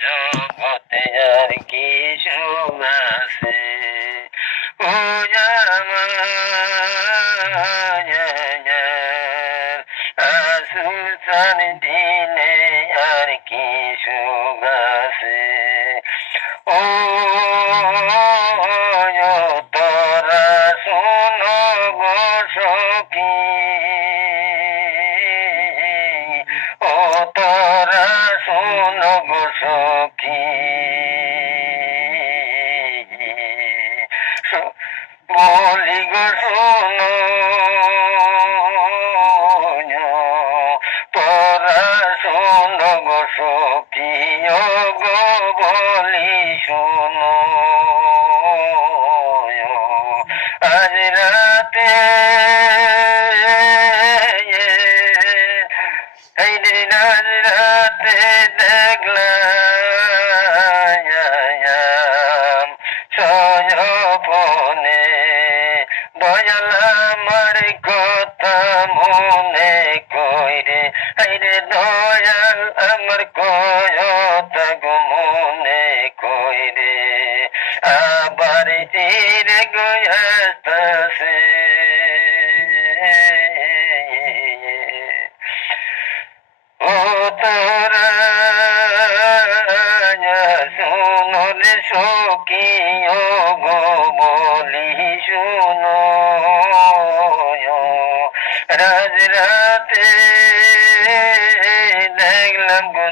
জগতে আর কি সুখ আছে ও সুলতান দিনে আর কি সুখ আছে ও তোরা শোনো গো সখী ও তোরা শোনো গো সখী বলি গো শোনো তোরা শোনো গো সখী ও গো বলি শোনো আজ রাতে এই দিন আজ রাতে দেখলাম সয়পনে দয়াল আমার কথা মনে কইরে আইরে দয়াল আমার কথা গো মনে কইরে আবার চিরে গয়াস্তাছে ও তোরা শুনো রে সখী ও গো বলি